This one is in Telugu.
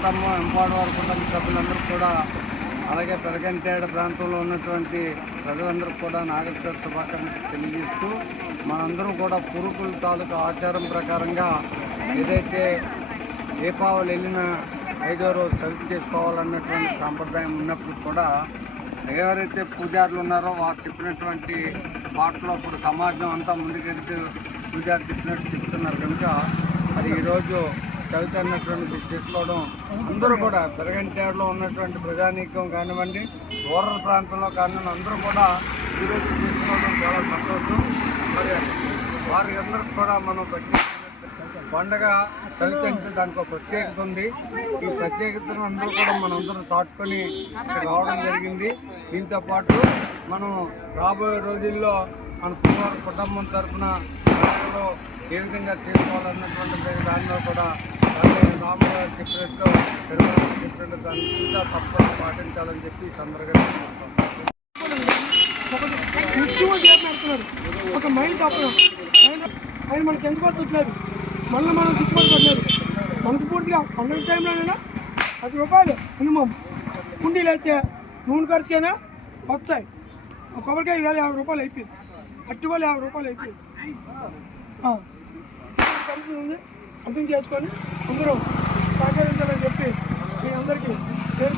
కుటుంబం, ఎంపాడు వారి కుటుంబ సభ్యులందరూ కూడా, అలాగే పెరగంటేడ ప్రాంతంలో ఉన్నటువంటి ప్రజలందరూ కూడా నాగేశ్వర శుభాకాంక్షలు తెలియజేస్తూ, మనందరూ కూడా పూర్వీకుల తాలూకా ఆచారం ప్రకారంగా ఏదైతే దీపావళి వెళ్ళిన 5వ రోజు సెలవు చేసుకోవాలన్నటువంటి సాంప్రదాయం ఉన్నప్పుడు కూడా ఎవరైతే పూజారులు ఉన్నారో వారు చెప్పినటువంటి మాటలో ఇప్పుడు సమాజం అంతా ముందుకెళ్తూ పూజారు చెప్పినట్టు చెప్తున్నారు కనుక అది ఈరోజు చవితి అన్నటువంటి చేసుకోవడం అందరూ కూడా పెరగంటేడులో ఉన్నటువంటి ప్రజానీకం కానివ్వండి, రూరల్ ప్రాంతంలో కానివ్వండి, అందరూ కూడా ఈరోజు చేసుకోవడం చాలా సంతోషం. మరి వారి అందరికి కూడా మనం పండగ చవితి అంటే దానికి ఒక ప్రత్యేకత ఉంది. ఈ ప్రత్యేకతను అందరూ కూడా మనందరం చాటుకొని రావడం జరిగింది. దీంతో పాటు మనం రాబోయే రోజుల్లో మన పునర్ కుటుంబం తరఫున ఏ విధంగా చేసుకోవాలన్నటువంటి దానిలో కూడా రామగారు చెప్పినట్టు, పెరుమాళ్ళు చెప్పినట్టు దాన్ని ఇంకా తప్పకుండా పాటించాలని చెప్పి ఈ సందర్భంగా ఒక మైండ్ తప్పదు. ఆయన మనకి ఎందుకు వస్తలేదు, మళ్ళీ మనం తిప్పుకోవట్లేదు. మనస్ఫూర్తిగా పండుగ టైంలోనైనా 10 రూపాయలు మినిమం కుండీలు అయితే నూనె ఖర్చుకైనా వస్తాయి. కొబ్బరికాయ 50 రూపాయలు అయిపోయింది, అట్టుకోలు 50 రూపాయలు అయిపోయింది. ఉంది అర్థం చేసుకొని అందరూ సహకరించాలని చెప్పి మీ అందరికీ పేరు